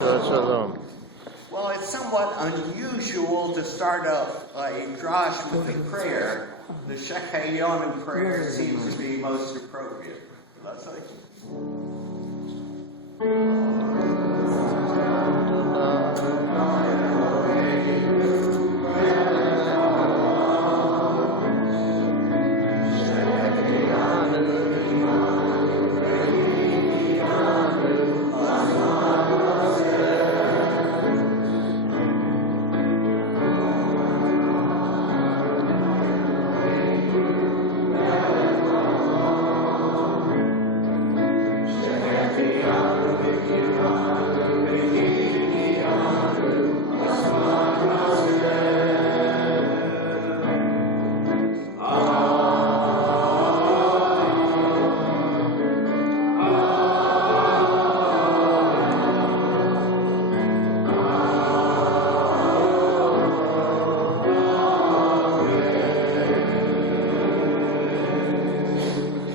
Shalom. Well, it's somewhat unusual to start a drash with a prayer. The Shekayonim prayer seems to be most appropriate. Leslie?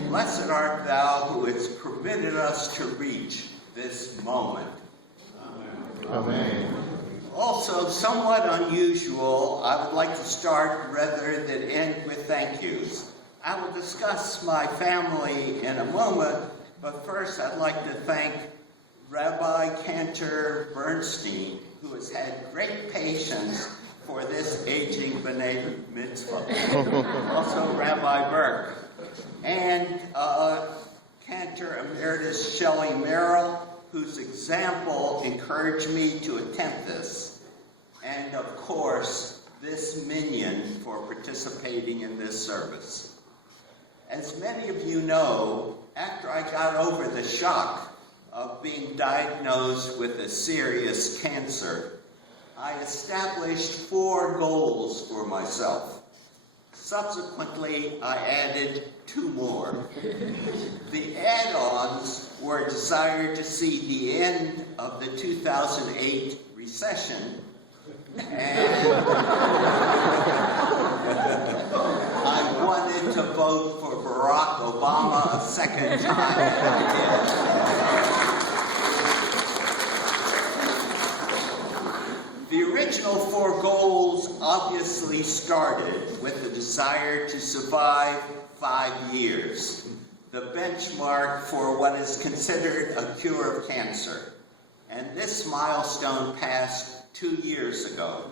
Blessed art thou who hast permitted us to reach this moment. Amen. Also, somewhat unusual, I would like to start rather than end with thank yous. I will discuss my family in a moment, but first I'd like to thank Rabbi Cantor Bernstein, who has had great patience for this aging B'nai Mitzvah. Also Rabbi Burke. And Cantor Emeritus Shelley Merrill, whose example encouraged me to attempt this. And of course, this minion for participating in this service. As many of you know, after I got over the shock of being diagnosed with a serious cancer, I established 4 goals for myself. Subsequently, I added 2 more. The add-ons were a desire to see the end of the 2008 recession, and I wanted to vote for Barack Obama a second time. The original 4 goals obviously started with the desire to survive 5 years, the benchmark for what is considered a cure of cancer. And this milestone passed 2 years ago.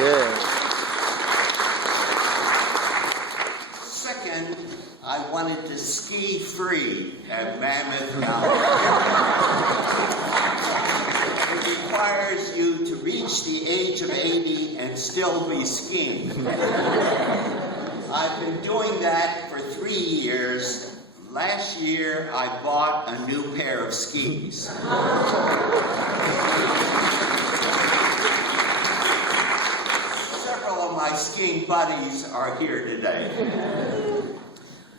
Yeah. Second, I wanted to ski free at Mammoth Mountain. It requires you to reach the age of 80 and still be skiing. I've been doing that for 3 years. Last year, I bought a new pair of skis. Several of my skiing buddies are here today.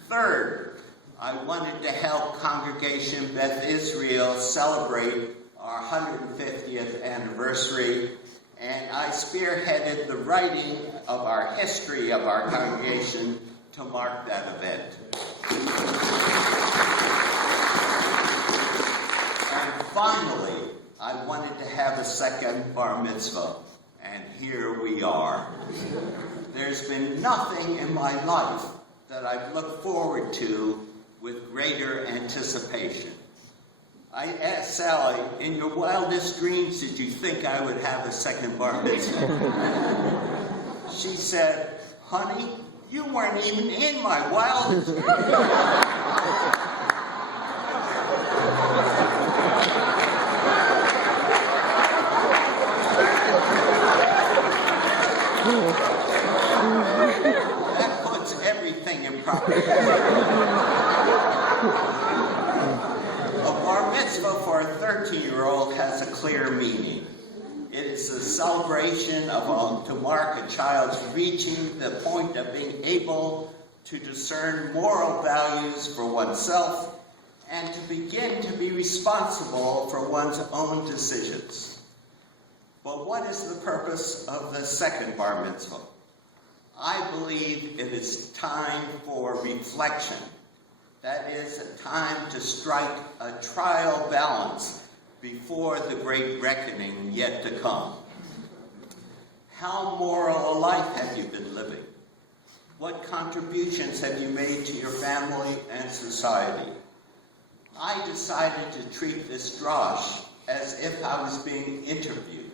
Third, I wanted to help Congregation Beth Israel celebrate our 150th anniversary, and I spearheaded the writing of our history of our congregation to mark that event. And finally, I wanted to have a second Bar Mitzvah, and here we are. There's been nothing in my life that I've looked forward to with greater anticipation. I asked Sally, in your wildest dreams, did you think I would have a second Bar Mitzvah? She said, honey, you weren't even in my wildest dreams. That puts everything in proper perspective. A bar mitzvah for a 13-year-old has a clear meaning. It is a celebration to mark a child's reaching the point of being able to discern moral values for oneself and to begin to be responsible for one's own decisions. But what is the purpose of the second bar mitzvah? I believe it is time for reflection. That is a time to strike a trial balance before the great reckoning yet to come. How moral a life have you been living? What contributions have you made to your family and society? I decided to treat this drosh as if I was being interviewed.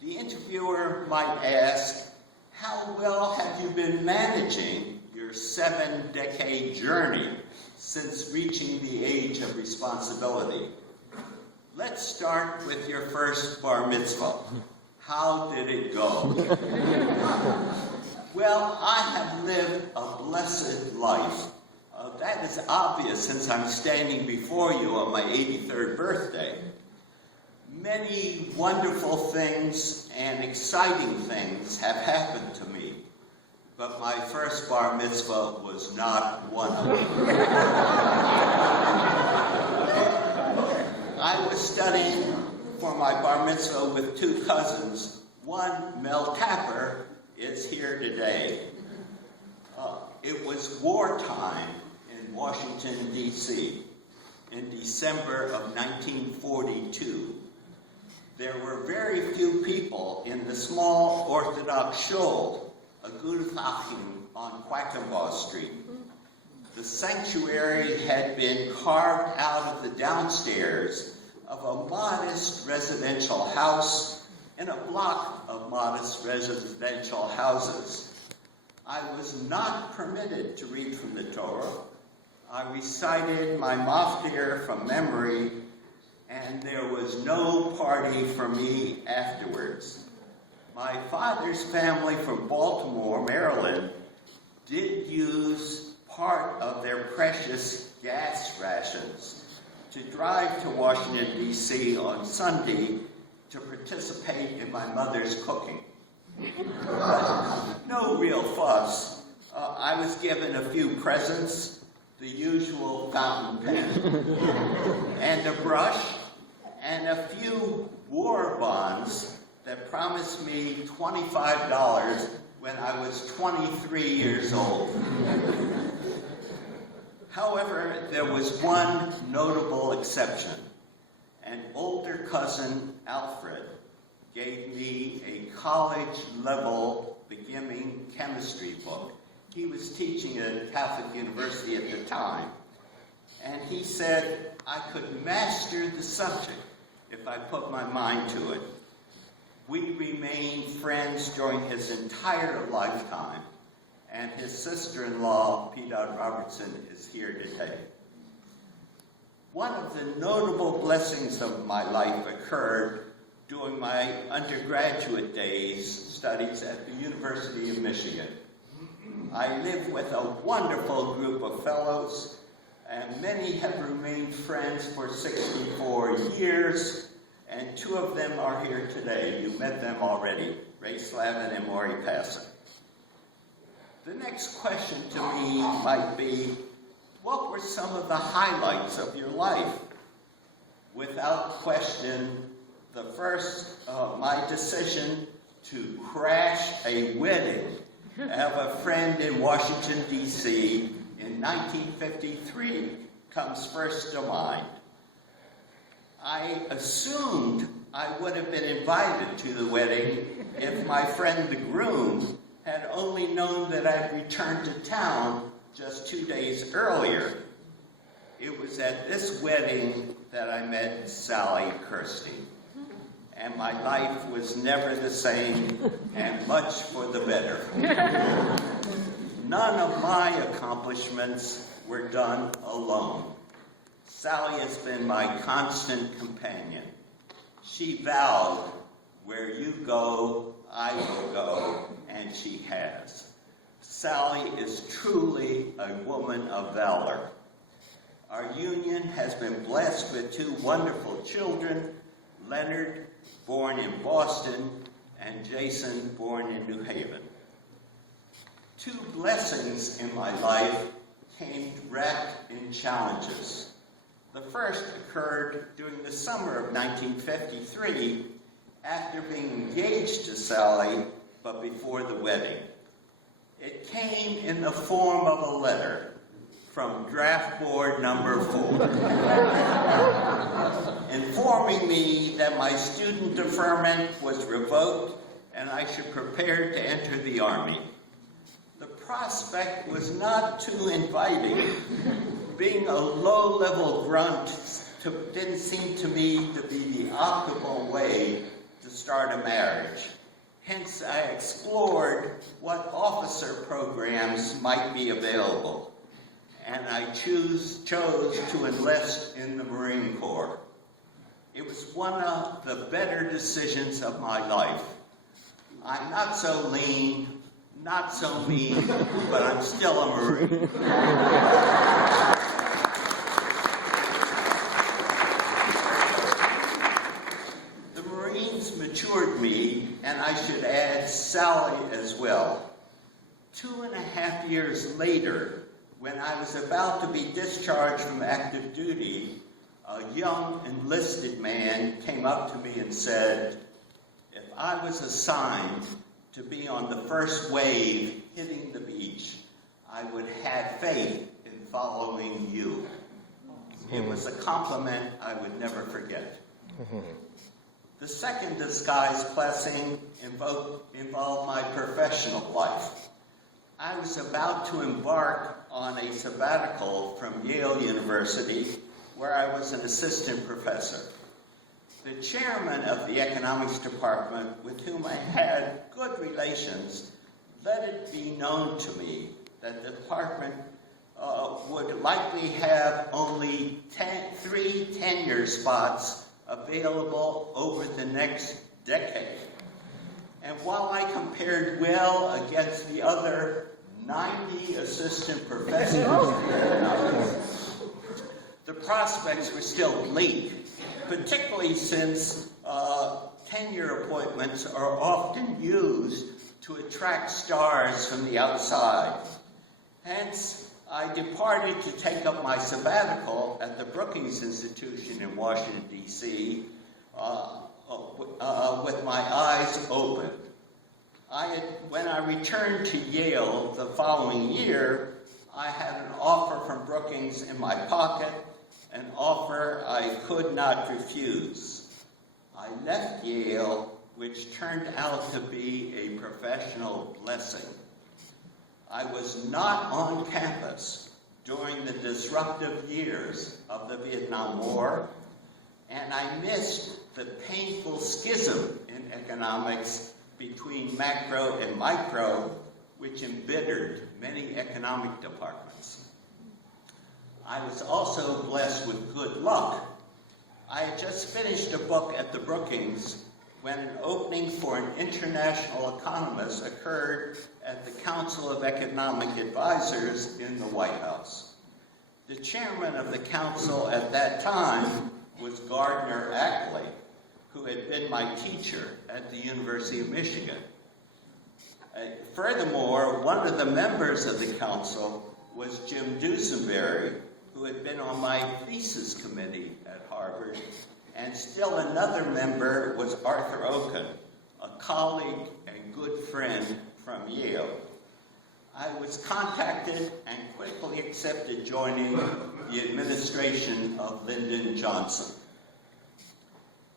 The interviewer might ask, how well have you been managing your 7-decade journey since reaching the age of responsibility? Let's start with your first Bar Mitzvah. How did it go? Well, I have lived a blessed life. That is obvious since I'm standing before you on my 83rd birthday. Many wonderful things and exciting things have happened to me, but my first Bar Mitzvah was not one of them. I was studying for my Bar Mitzvah with 2 cousins. One, Mel Tapper, is here today. It was wartime in Washington, D.C. in December of 1942. There were very few people in the small Orthodox shul, a Gutachim on Quackenbaugh Street. The sanctuary had been carved out of the downstairs of a modest residential house in a block of modest residential houses. I was not permitted to read from the Torah. I recited my maftir from memory, and there was no party for me afterwards. My father's family from Baltimore, Maryland, did use part of their precious gas rations to drive to Washington, D.C. on Sunday to participate in my mother's cooking. No real fuss. I was given a few presents, the usual fountain pen, and a brush, and a few war bonds that promised me $25 when I was 23 years old. However, there was one notable exception. An older cousin, Alfred, gave me a college-level beginning chemistry book. He was teaching at Catholic University at the time, and he said I could master the subject if I put my mind to it. We remained friends during his entire lifetime, and his sister-in-law, P. Robertson, is here today. One of the notable blessings of my life occurred during my undergraduate days studies at the University of Michigan. I lived with a wonderful group of fellows, and many have remained friends for 64 years, and 2 of them are here today. You met them already, Ray Slavin and Maury Passon. The next question to me might be, what were some of the highlights of your life? Without question, the first, my decision to crash a wedding of a friend in Washington, D.C. in 1953 comes first to mind. I assumed I would have been invited to the wedding if my friend the groom had only known that I'd returned to town just 2 days earlier. It was at this wedding that I met Sally Kirsty, and my life was never the same, and much for the better. None of my accomplishments were done alone. Sally has been my constant companion. She vowed, where you go, I will go, and she has. Sally is truly a woman of valor. Our union has been blessed with 2 wonderful children, Leonard, born in Boston, and Jason, born in New Haven. 2 blessings in my life came wrapped in challenges. The first occurred during the summer of 1953, after being engaged to Sally, but before the wedding. It came in the form of a letter from draft board number 4, informing me that my student deferment was revoked and I should prepare to enter the Army. The prospect was not too inviting. Being a low-level grunt didn't seem to me to be the optimal way to start a marriage. Hence, I explored what officer programs might be available, and I chose to enlist in the Marine Corps. It was one of the better decisions of my life. I'm not so lean, not so mean, but I'm still a Marine. The Marines matured me, and I should add Sally as well. 2.5 years later, when I was about to be discharged from active duty, a young enlisted man came up to me and said, if I was assigned to be on the first wave hitting the beach, I would have faith in following you. It was a compliment I would never forget. The second disguised blessing involved my professional life. I was about to embark on a sabbatical from Yale University, where I was an assistant professor. The chairman of the economics department, with whom I had good relations, let it be known to me that the department would likely have only 3 tenure spots available over the next decade. And while I compared well against the other 90 assistant professors in economics, the prospects were still bleak, particularly since tenure appointments are often used to attract stars from the outside. Hence, I departed to take up my sabbatical at the Brookings Institution in Washington, D.C., with my eyes open. When I returned to Yale the following year, I had an offer from Brookings in my pocket, an offer I could not refuse. I left Yale, which turned out to be a professional blessing. I was not on campus during the disruptive years of the Vietnam War, and I missed the painful schism in economics between macro and micro, which embittered many economic departments. I was also blessed with good luck. I had just finished a book at the Brookings when an opening for an international economist occurred at the Council of Economic Advisors in the White House. The chairman of the council at that time was Gardner Ackley, who had been my teacher at the University of Michigan. Furthermore, one of the members of the council was Jim Dusenberry, who had been on my thesis committee at Harvard, and still another member was Arthur Oken, a colleague and good friend from Yale. I was contacted and quickly accepted joining the administration of Lyndon Johnson.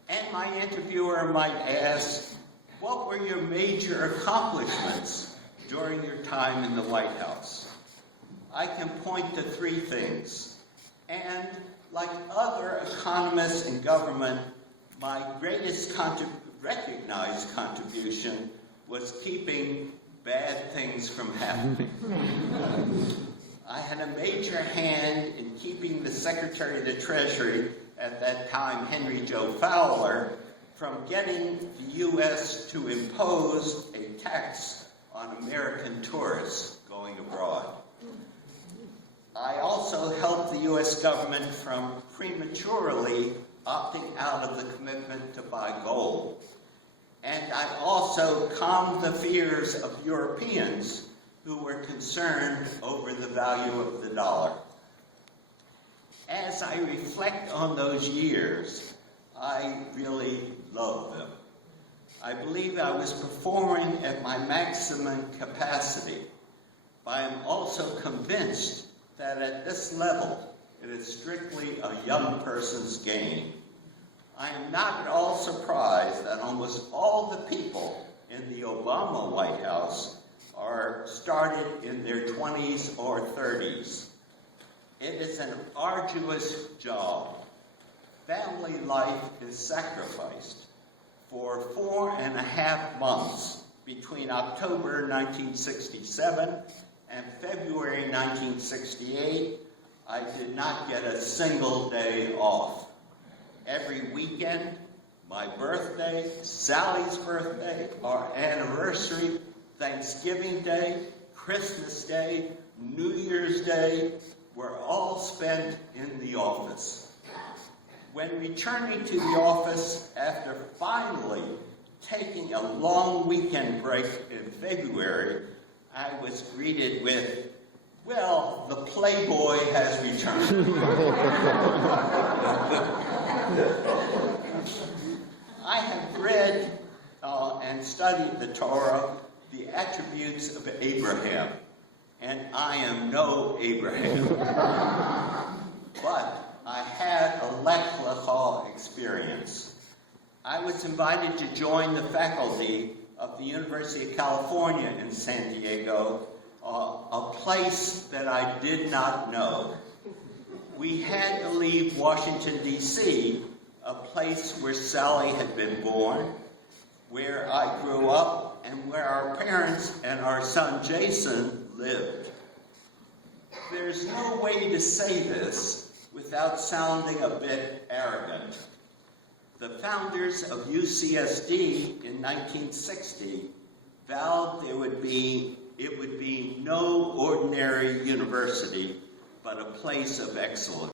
And my interviewer might ask, what were your major accomplishments during your time in the White House? I can point to 3 things. And like other economists in government, my greatest recognized contribution was keeping bad things from happening. I had a major hand in keeping the Secretary of the Treasury at that time, Henry Joe Fowler, from getting the U.S. to impose a tax on American tourists going abroad. I also helped the U.S. government from prematurely opting out of the commitment to buy gold. And I also calmed the fears of Europeans who were concerned over the value of the dollar. As I reflect on those years, I really love them. I believe I was performing at my maximum capacity, but I'm also convinced that at this level, it is strictly a young person's game. I am not at all surprised that almost all the people in the Obama White House are started in their 20s or 30s. It is an arduous job. Family life is sacrificed. For 4.5 months between October 1967 and February 1968, I did not get a single day off. Every weekend, my birthday, Sally's birthday, our anniversary, Thanksgiving Day, Christmas Day, New Year's Day, were all spent in the office. When returning to the office after finally taking a long weekend break in February, I was greeted with, "Well, the Playboy has returned." I have read and studied the Torah, the attributes of Abraham, and I am no Abraham. But I had a Lech Lecha experience. I was invited to join the faculty of the University of California in San Diego, a place that I did not know. We had to leave Washington, D.C., a place where Sally had been born, where I grew up, and where our parents and our son Jason lived. There's no way to say this without sounding a bit arrogant. The founders of UCSD in 1960 vowed it would be no ordinary university, but a place of excellence.